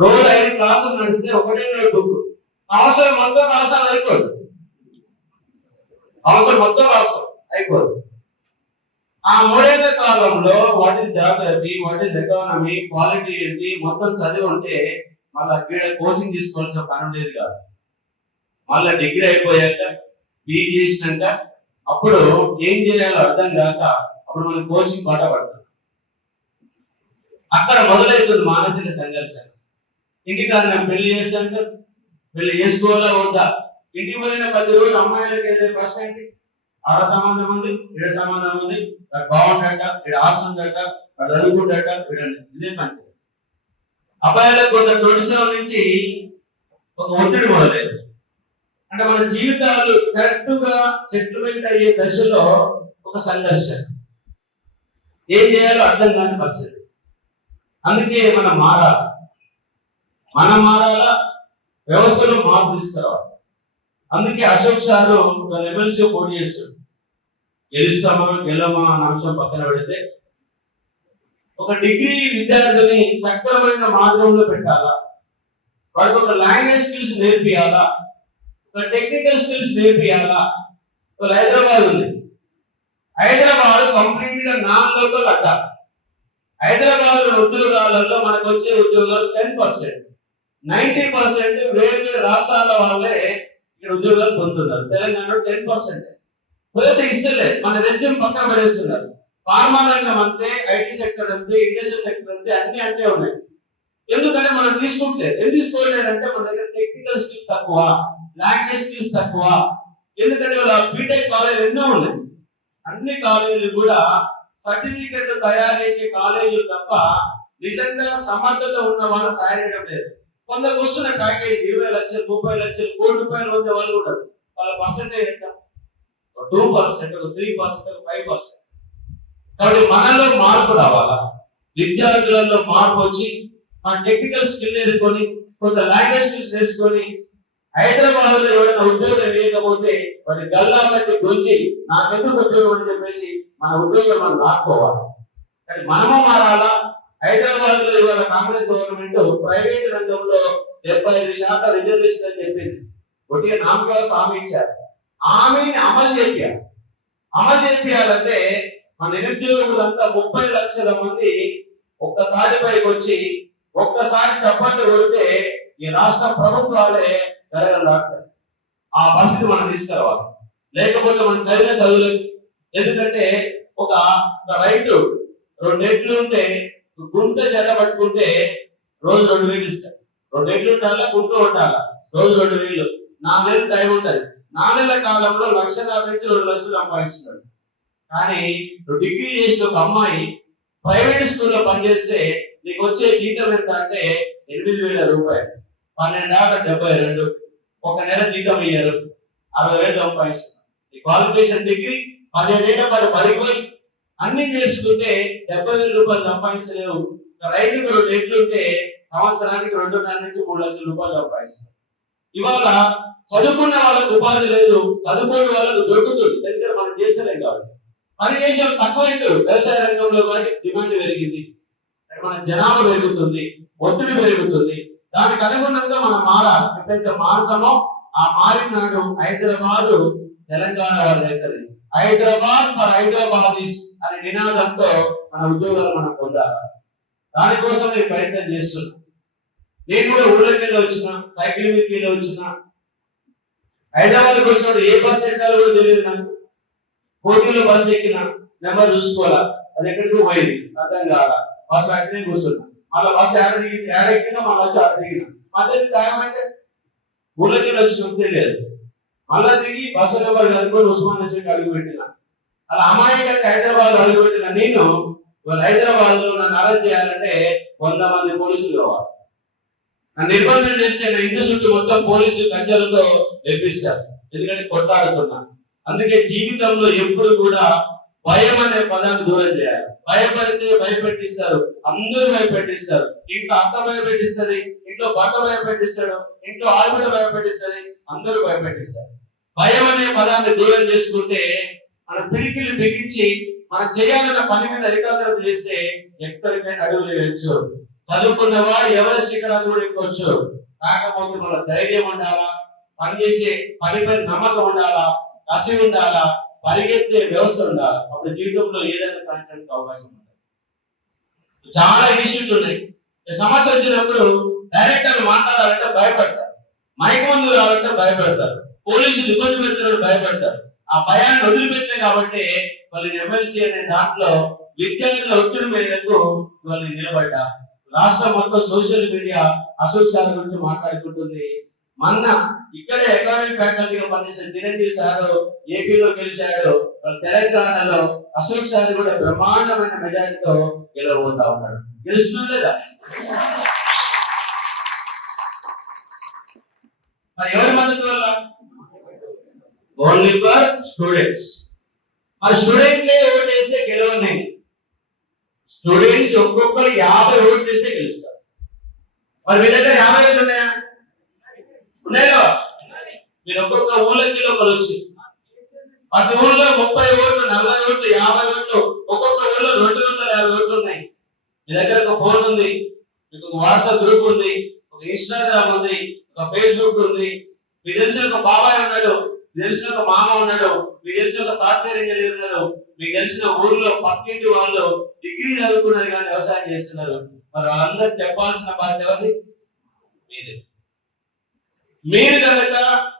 రోజు ఐదు క్లాసులు నడిస్తే ఒకటే నోట్బుక్ అవసరం మొత్తం రాసాలి అయిపోదు. అవసరం మొత్తం రాస్తాం అయిపోదు. ఆ మూడేళ్ళ కాలంలో what is geography what is economy quality ఏంటి మొత్తం చదివి ఉంటే మళ్ళీ అక్కడ కోచింగ్ తీసుకోవాల్సిన పని లేదు కాదు. మళ్ళీ డిగ్రీ అయిపోయాక బీఈ చేసినాక అప్పుడు ఏం చేయాలో అర్థం కాక అప్పుడు మనం కోచింగ్ పాట పడతాం అక్కడ మొదలవుతుంది మానసిక సంఘర్షణ. ఇంటికి నేను పెళ్ళి చేస్తాను పెళ్ళి చేసుకోవాలా వద్దా? ఇంటికి పోయిన పది రోజులు అమ్మాయిలకు ఏదైనా ప్రశ్న ఏంటి? ఆడ సంబంధం ఉంది ఈడ సంబంధం ఉంది నాకు బాగుండట ఈడ ఆస్తి వాడు చదువుకుంటాట వీడండి ఇదే పని. అబ్బాయిలకు కొంత నోటిసల నుంచి ఒక ఒత్తిడి మొదలైంది. అంటే మన జీవితాలు కరెక్ట్గా సెటిల్మెంట్ అయ్యే దశలో ఒక సంఘర్షణ. ఏం చేయాలో అర్థం కాని పరిస్థితి. అందుకే మనం మారాలి. మనం మారాలా? వ్యవస్థలో మార్పు తీసుకురావాలి. అందుకే అశోక్ సారు ఒక ఎమ్మెల్సీ పోటీ చేస్తాడు గెలుస్తామా గెలమా అన్న అంశం పక్కన పెడితే ఒక డిగ్రీ విద్యార్థిని సక్రమైన మార్గంలో పెట్టాలా? వాడికి ఒక లాంగ్వేజ్ స్కిల్స్ నేర్పియాలా? ఒక టెక్నికల్ స్కిల్స్ నేర్పియాలా? ఒక హైదరాబాద్ ఉంది. హైదరాబాద్ కంప్లీట్గా నాన్ లోకల్ అడ్డ. హైదరాబాద్ ఉద్యోగాలలో మనకు వచ్చే ఉద్యోగాలు టెన్ పర్సెంట్ నైన్టీ పర్సెంట్ వేరే వేరే రాష్ట్రాల వాళ్ళే ఇక్కడ ఉద్యోగాలు పొందుతున్నారు. Telangana ten percent. పోతే ఇస్తలే మన రెజ్యూమ్ పక్క పడేస్తున్నారు. ఫార్మా రంగం అంతే ఐటీ సెక్టర్ అంతే ఇండస్ట్రియల్ సెక్టర్ అంతే అన్ని అంతే ఉన్నాయి. ఎందుకంటే మనం తీసుకుంటే ఎందుకు తీసుకోలేదంటే మన దగ్గర టెక్నికల్ స్కిల్ తక్కువ లాంగ్వేజ్ స్కిల్స్ తక్కువ. ఎందుకంటే వాళ్ళ బీటెక్ కాలేజ్ ఎన్నో ఉన్నాయి. అన్ని కాలేజీలు కూడా సర్టిఫికెట్ తయారు చేసే కాలేజీలు తప్ప నిజంగా సమర్థత ఉన్న వాళ్ళు తయారు చేయడం లేదు. కొందరికి వస్తున్న ప్యాకేజ్ ఇరవై లక్షలు ముప్పై లక్షలు కోటి రూపాయలు పొందే వాళ్ళు ఉంటారు వాళ్ళ పర్సెంటేజ్ ఎంత? టూ పర్సెంట్ ఒక త్రీ పర్సెంట్ ఒక ఫైవ్ పర్సెంట్ కాబట్టి మనలో మార్పు రావాలా? విద్యార్థులలో మార్పు వచ్చి ఆ టెక్నికల్ స్కిల్ నేర్చుకొని కొంత లాంగ్వేజ్ స్కిల్స్ నేర్చుకొని హైదరాబాద్లో ఎవరైనా ఉద్యోగం వేయకపోతే వారి గల్లా బట్టి గొంచి నాకెందుకు ఉద్యోగం? అని చెప్పేసి మన ఉద్యోగం మనం లాక్కోవాలి కానీ మనము మారాలా? హైదరాబాద్లో ఇవాళ కాంగ్రెస్ గవర్నమెంట్ ప్రైవేట్ రంగంలో డెబ్బై ఐదు శాతం రిజర్వేషన్ అని చెప్పింది. ఒకటి నామకాస్ హామీ ఇచ్చారు. హామీని అమలు చేయాలి అమలు చేయాలంటే మన నిరుద్యోగులంతా ముప్పై లక్షల మంది ఒక్క తాటిపైకి వచ్చి ఒక్కసారి చప్పట్లు కొడితే ఈ రాష్ట్ర ప్రభుత్వాలే జరగలాడతాయి ఆ పరిస్థితి మనం తీసుకురావాలి. లేకపోతే మనం చదివిన చదువులేదు ఎందుకంటే ఒక ఒక రైతు రెండు ఎట్లు ఉంటే గుంట చేత పట్టుకుంటే రోజు రెండు వేలు ఇస్తారు. రెండు వేలు ఉండాలా? గుంట ఉండాలా? రోజు రెండు వేలు. నా నెలలు టైం ఉంటది. నా నెల కాలంలో లక్ష నుంచి రెండు లక్షలు సంపాదిస్తున్నాడు కానీ నువ్వు డిగ్రీ చేసిన ఒక అమ్మాయి ప్రైవేట్ స్కూల్లో పనిచేస్తే నీకు వచ్చే జీతం ఎంత అంటే ఎనిమిది వేల రూపాయలు. పన్నెండు పన్నెండాక డెబ్బై రెండు. ఒక నెల జీతం ఇయ్యారు. అరవై వేలు సంపాదిస్తున్నాడు క్వాలిఫికేషన్ డిగ్రీ పదిహేను ఏళ్ళ పది పడిపోయి అన్ని నేర్చుకుంటే డెబ్బై వేల రూపాయలు సంపాదించలేవు. రైతుకు రెండు ఎట్లుంటే సంవత్సరానికి రెండున్నర నుంచి మూడు లక్షల రూపాయలు సంపాదిస్తారు ఇవాళ చదువుకున్న వాళ్ళకు ఉపాధి లేదు చదువుకోని వాళ్ళకు దొరుకుతుంది. ఎందుకంటే మనం చేసలేం కాబట్టి. పని చేసే తక్కువ తక్కువైతారు వ్యవసాయ రంగంలో కానీ డిమాండ్ పెరిగింది. మన జనాభా పెరుగుతుంది ఒత్తిడి పెరుగుతుంది. దానికి అనుగుణంగా మనం మారాలి. ఎప్పుడైతే మారుతామో ఆ మారిన నాడు తెలంగాణ వాళ్ళది అవుతుంది. హైదరాబాద్ ఫర్ హైదరాబాదీస్ అనే నినాదంతో మన ఉద్యోగాలు మనం పొందాలి. దానికోసం నేను ప్రయత్నం చేస్తున్నా. నేను కూడా ఊళ్ళకి వెళ్ళి వచ్చిన సైకిల్ మీదకి వెళ్ళి వచ్చిన. హైదరాబాద్కి వచ్చినప్పుడు ఏ బస్ ఎక్కాలో కూడా తెలియదు నాకు. కోటిలో బస్ ఎక్కిన నెంబర్ చూసుకోవాలా? అది ఎక్కడికి పోయింది అర్థం కాల. బస్ అక్కడే కూర్చున్నా. మళ్ళీ బస్ ఏడ దిగి ఏడ ఎక్కినా మళ్ళీ వచ్చి ఆడ దిగిన. మధ్యలో టైం అయితే ఊళ్ళకి వెళ్ళి వచ్చిన తెలియదు. మళ్ళా దిగి బస్సు నెంబర్ కనుక్కొని ఉస్మాన్ నసీర్ అడుగు పెట్టిన. అలా అమాయకంగా హైదరాబాద్ అడుగు పెట్టిన నేను వాళ్ళు హైదరాబాద్లో నన్ను అరెస్ట్ చేయాలంటే వంద మంది పోలీసులు కావాలి. నన్ను నిర్బంధం చేస్తే నా ఇంటి చుట్టూ మొత్తం పోలీసు కంచెలతో తెప్పిస్తారు ఎందుకంటే కొట్టాడుతున్నా అందుకే జీవితంలో ఎప్పుడు కూడా భయం అనే పదాన్ని దూరం చేయాలి. భయపడితే భయపెట్టిస్తారు. అందరూ భయపెట్టిస్తారు. ఇంట్లో అత్త భయపెట్టిస్తుంది ఇంట్లో భర్త భయపెట్టిస్తాడు ఇంట్లో ఆడబిడ్డ భయపెట్టిస్తుంది అందరూ భయపెట్టిస్తారు. భయం అనే పదాన్ని దూరం చేసుకుంటే మన పిడికిలు బిగించి మనం చేయాలన్న పని మీద ఏకాగ్రత చేస్తే ఎక్కడికైనా అడుగులు వేయచ్చు. చదువుకున్నవాడు ఎవరి శిఖరాలు కూడా ఎక్కొచ్చు. కాకపోతే మన ధైర్యం ఉండాలా? పనిచేసే పని పని నమ్మకం ఉండాలా? కసి ఉండాలా? పరిగెత్తే వ్యవస్థ ఉండాలి? అప్పుడు జీవితంలో ఏదైనా సాధించడానికి అవకాశం ఉంటుంది. చాలా ఇష్యూస్ ఉన్నాయి. సమస్య వచ్చినప్పుడు డైరెక్టర్ మాట్లాడాలంటే భయపడతారు. మైక్ ముందు రావాలంటే భయపడతారు. పోలీసులు ఇబ్బంది పెడుతున్నారు భయపడతారు. ఆ భయాన్ని వదిలిపెట్టే కాబట్టి వాళ్ళని ఎమ్మెల్సీ అనే దాంట్లో విద్యార్థుల ఒత్తిడి మేరకు వాళ్ళని నిలబడ్డా. రాష్ట్రం మొత్తం సోషల్ మీడియా అశోక్ గురించి మాట్లాడుకుంటుంది. మొన్న ఇక్కడే ఎకనామిక్ ఫ్యాకల్టీగా పనిచేసిన చిరంజీవి సార్ ఏపీలో గెలిచాడు. వాళ్ళ తెలంగాణలో అశోక్ సార్ కూడా బ్రహ్మాండమైన మెజారిటీతో గెలవబోతా ఉన్నాడు. గెలుస్తున్నా లేదా? మరి ఎవరి మద్దతు వల్ల ఓన్లీ ఫర్ స్టూడెంట్స్ మరి స్టూడెంట్లే ఓట్ వేస్తే గెలవన్నాయి స్టూడెంట్స్ ఒక్కొక్కరు యాభై ఓట్లు వేస్తే గెలుస్తారు. మరి మీ దగ్గర యాభై ఓట్లు ఉన్నాయా? ఉన్నాయో? మీరు ఒక్కొక్క ఊళ్ళకి ఒకరు వచ్చి. ప్రతి ఊళ్ళో ముప్పై ఓట్లు నలభై ఓట్లు యాభై ఓట్లు ఒక్కొక్క ఊళ్ళో రెండు వందల యాభై ఓట్లు ఉన్నాయి. మీ దగ్గర ఒక ఫోన్ ఉంది మీకు ఒక వాట్సాప్ గ్రూప్ ఉంది ఒక ఇన్స్టాగ్రామ్ ఉంది ఒక ఫేస్బుక్ ఉంది. మీ తెలిసిన ఒక బాబాయ్ ఉన్నాడు. తెలిసిన ఒక మామ ఉన్నాడు. మీకు తెలిసిన ఒక సాఫ్ట్వేర్ ఇంజనీర్ ఉన్నాడు మీకు తెలిసిన ఊర్లో పక్కింటి వాళ్ళు డిగ్రీ చదువుకున్నారు కానీ వ్యవసాయం చేస్తున్నారు. మరి వాళ్ళందరూ చెప్పాల్సిన బాధ్యత ఎవరిది? మీదే. మీరు కనుక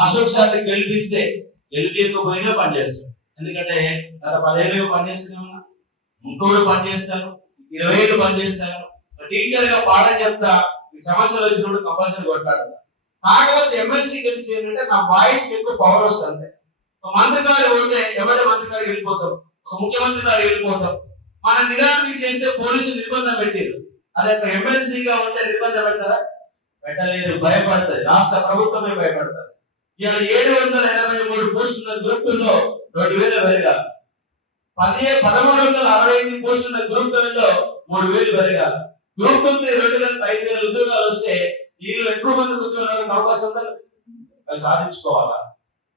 అశోక్ సార్ని గెలిపిస్తే గెలిపించకపోయినా పనిచేస్తారు ఎందుకంటే గత పదిహేను పనిచేస్తూనే ఉన్నా. ఇంకోడు పనిచేస్తారు ఇరవై ఏళ్ళు పనిచేస్తారు టీచర్గా పాఠం చెప్తా సమస్యలు వచ్చినప్పుడు కంపల్సరీ కొట్టాడు కాకపోతే ఎమ్మెల్సీ గెలిచి ఏంటంటే నా వాయిస్ ఎక్కువ పవర్ వస్తుంది. ఒక మంత్రి గారు పోతే ఎవరి మంత్రి గారు వెళ్ళిపోతాం ఒక ముఖ్యమంత్రి గారు వెళ్ళిపోతాం మన నిరాకరణ చేస్తే పోలీసులు నిర్బంధం పెట్టారు. అదే ఒక ఎమ్మెల్సీగా ఉంటే నిర్బంధం పెడతారా? పెట్టలేరు భయపడుతుంది రాష్ట్ర ప్రభుత్వమే భయపడతారు. ఇవాళ ఏడు వందల ఎనభై మూడు పోస్టుల గ్రూపుల్లో రెండు వేల పెరగాలి పదిహే పదమూడు వందల అరవై ఎనిమిది పోస్టుల గ్రూప్లో మూడు వేలు పెరగాలి గ్రూప్ ఉంది రెండు వేల ఐదు వేల ఉద్యోగాలు వస్తే వీళ్ళు ఎక్కువ మంది ఉద్యోగాలకు అవకాశం ఉందా? అది సాధించుకోవాలా?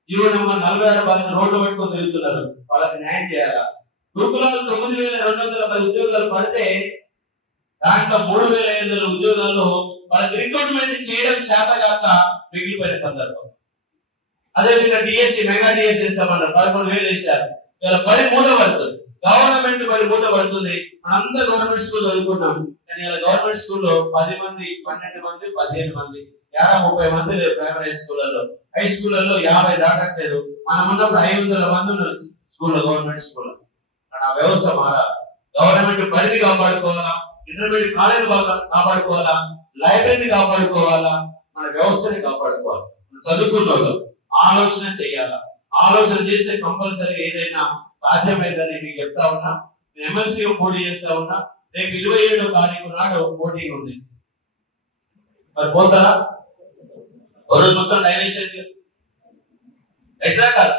జీవో నెంబర్ నలభై ఆరు మంది రోడ్డు పెట్టుకొని తిరుగుతున్నారు. వాళ్ళకి న్యాయం చేయాలా? గురుకులాలు తొమ్మిది వేల రెండు వందల పది ఉద్యోగాలు పడితే దాంట్లో మూడు వేల ఐదు వందల ఉద్యోగాలు వాళ్ళకి రిక్రూట్మెంట్ చేయడం శాత కాక మిగిలిపోయిన సందర్భం. అదేవిధంగా డిఎస్సి మెగా డిఎస్సి ఇస్తామన్నారు పదకొండు వేలు వేశారు. ఇలా పది మూడో పడుతుంది. గవర్నమెంట్ మరి మూట పడుతుంది. మనంతా గవర్నమెంట్ స్కూల్ చదువుకున్నాం కానీ ఇలా గవర్నమెంట్ స్కూల్లో పది మంది పన్నెండు మంది పదిహేను మంది యాభై ముప్పై మంది లేదు ప్రైమరీ స్కూళ్ళలో హై స్కూళ్ళలో యాభై దాటట్లేదు. మనం ఉన్నప్పుడు ఐదు వందల మంది ఉన్నారు స్కూల్లో గవర్నమెంట్ స్కూల్లో. ఆ వ్యవస్థ మారాలి గవర్నమెంట్ పరిధి కాపాడుకోవాలా? ఇంటర్మీడియట్ కాలేజీ కాపాడుకోవాలా? లైబ్రరీ కాపాడుకోవాలా? మన వ్యవస్థని కాపాడుకోవాలి. మనం చదువుకున్న వాళ్ళు ఆలోచన చేయాలా? ఆలోచన చేస్తే కంపల్సరీ ఏదైనా సాధ్యమైందని మీకు చెప్తా ఉన్నా. ఎమ్మెల్సీ పోటీ చేస్తా ఉన్నా. రేపు ఇరవై ఏడో తారీఖు నాడు పోటీ ఉంది. మరి పోతారా? ఓ రోజు మొత్తం డైవర్స్ట్ అయితే ఎట్లా కాదు?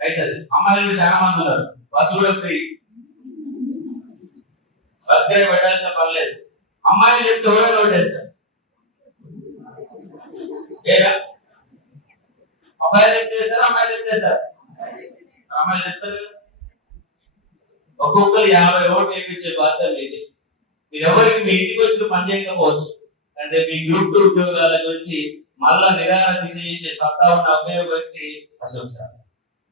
రైట్ అది. అమ్మాయిలు చాలా మంది ఉన్నారు. బస్సు కూడా ఫ్రీ. బస్ కూడా పెట్టాల్సిన పర్లేదు అమ్మాయిలు చెప్తే ఎవరైనా ఓటేస్తారు ఏరా? అబ్బాయిలు చెప్తే సార్ అమ్మాయిలు చెప్తే సార్ అమ్మాయిలు చెప్తారు కదా. ఒక్కొక్కరు యాభై ఓట్లు వేయించే బాధ్యత మీది. మీరు ఎవరికి మీ ఇంటికి వచ్చిన పని చేయకపోవచ్చు. అంటే మీ గ్రూప్ టూ ఉద్యోగాల గురించి మళ్ళా నిరాహార దీక్ష చేసే సత్తా ఉన్న ఒకే వ్యక్తి అశోక్ సార్.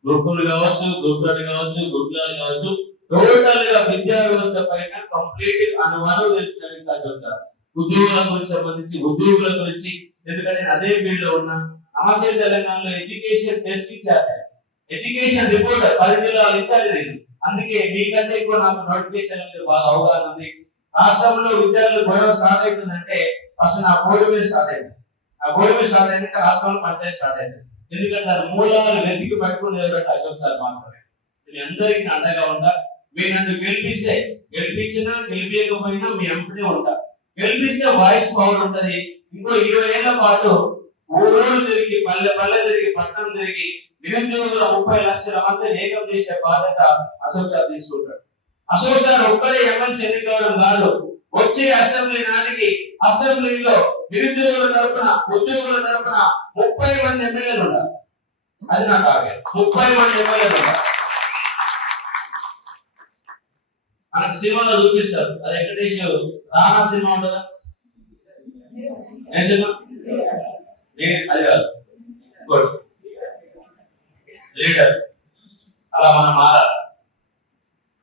గ్రూప్ టూలు కావచ్చు గ్రూప్ కావచ్చు గ్రూప్ టూ కావచ్చు టోటల్గా విద్యా వ్యవస్థ పైన కంప్లీట్ అనుమానం తెలిసిన వ్యక్తి అశోక్ సార్. ఉద్యోగుల గురించి సంబంధించి ఉద్యోగుల గురించి. ఎందుకంటే అదే ఫీల్డ్లో ఉన్న. నమస్తే తెలంగాణలో ఎడ్యుకేషన్ డెస్క్ ఇచ్చారు. ఎడ్యుకేషన్ రిపోర్టర్ పది జిల్లాలు ఇచ్చారు నేను అందుకే మీకంటే ఎక్కువ నాకు నోటిఫికేషన్ మీద బాగా అవగాహన ఉంది. రాష్ట్రంలో విద్యార్థులు గొడవ స్టార్ట్ అవుతుందంటే ఫస్ట్ నా బోర్డు మీద స్టార్ట్ అయింది. ఆ బోర్డు మీద స్టార్ట్ అయింది రాష్ట్రంలో పంచాయతీ స్టార్ట్ అయింది. ఎందుకంటే దాని మూలాలు వెతికి పట్టుకుని నిలబెట్టి అశోక్ సార్ మాత్రమే. నేను అందరికీ అండగా ఉంటా. మీరు నన్ను గెలిపిస్తే గెలిపించినా గెలిపించకపోయినా మీ ఎంపీ ఉంటా. గెలిపిస్తే వాయిస్ పవర్ ఉంటది. ఇంకో ఇరవై ఏళ్ళ పాటు ఊరు తిరిగి పల్లె పల్లె తిరిగి పట్టణం తిరిగి నిరుద్యోగుల ముప్పై లక్షల మందిని ఏకం చేసే బాధ్యత అశోక్ సార్ తీసుకుంటాడు. అశోక్ సార్ ఒక్కరే ఎమ్మెల్సీ ఎన్నికవడం కాదు. వచ్చే అసెంబ్లీ నాటికి అసెంబ్లీలో నిరుద్యోగుల తరపున ఉద్యోగుల తరపున ముప్పై మంది ఎమ్మెల్యేలు ఉండాలి. అది నా టార్గెట్. ముప్పై మంది ఎమ్మెల్యేలు ఉండాలి. మనకు సినిమాలో చూపిస్తారు. అది వెంకటేష్ రానా సినిమా ఉంటుందా? ఏ సినిమా? నేను అది కాదు. లీడర్. అలా మనం మారాలి.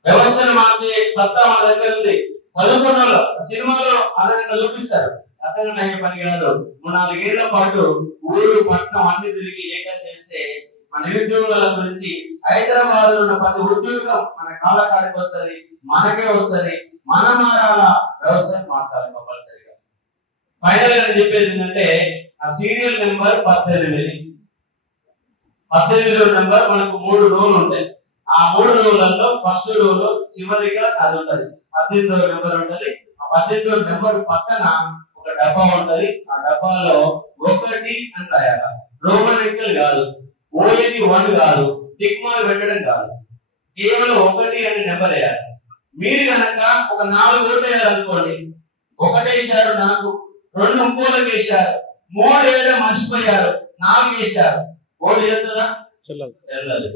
వ్యవస్థను మార్చే సత్తా మన దగ్గర ఉంది. చదువుకున్న వాళ్ళు సినిమాలో అందరిని చూపిస్తారు. అర్థం అయ్యే పని కాదు. మూడు నాలుగేళ్ళ పాటు ఊరు పట్టణం అన్ని తిరిగి ఏకం చేస్తే మన నిరుద్యోగుల గురించి హైదరాబాద్లో ఉన్న ప్రతి ఉద్యోగం మన కాలకాడికి వస్తది మనకే వస్తది. మన మారాల? వ్యవస్థను మార్చాలి కంపల్సరీగా. ఫైనల్గా నేను చెప్పేది ఏంటంటే ఆ సీరియల్ నెంబర్ పద్దెనిమిది. పద్దెనిమిదో నెంబర్ మనకు మూడు రోలు ఉంటాయి. ఆ మూడు రోజులలో ఫస్ట్ రోజు చివరిగా అది ఉంటది. పద్దెనిమిదో నెంబర్ ఉంటది. ఆ పద్దెనిమిదో నెంబర్ పక్కన ఒక డబ్బా ఉంటది. ఆ డబ్బాలో ఒకటి అని రాయాలి. రోమన్ ఎంకల్ కాదు. ఓఎని వన్ కాదు. టిక్ మార్క్ పెట్టడం కాదు. కేవలం ఒకటి అనే నెంబర్ వేయాలి. మీరు కనుక ఒక నాలుగు ఓట్లు వేయాలనుకోండి ఒకటి నాకు రెండు ఇంకోలకు వేశారు మూడు వేయడం మర్చిపోయారు నాలుగు వేశారు ఓటు చెప్తుందా చెల్లదు వెళ్ళదు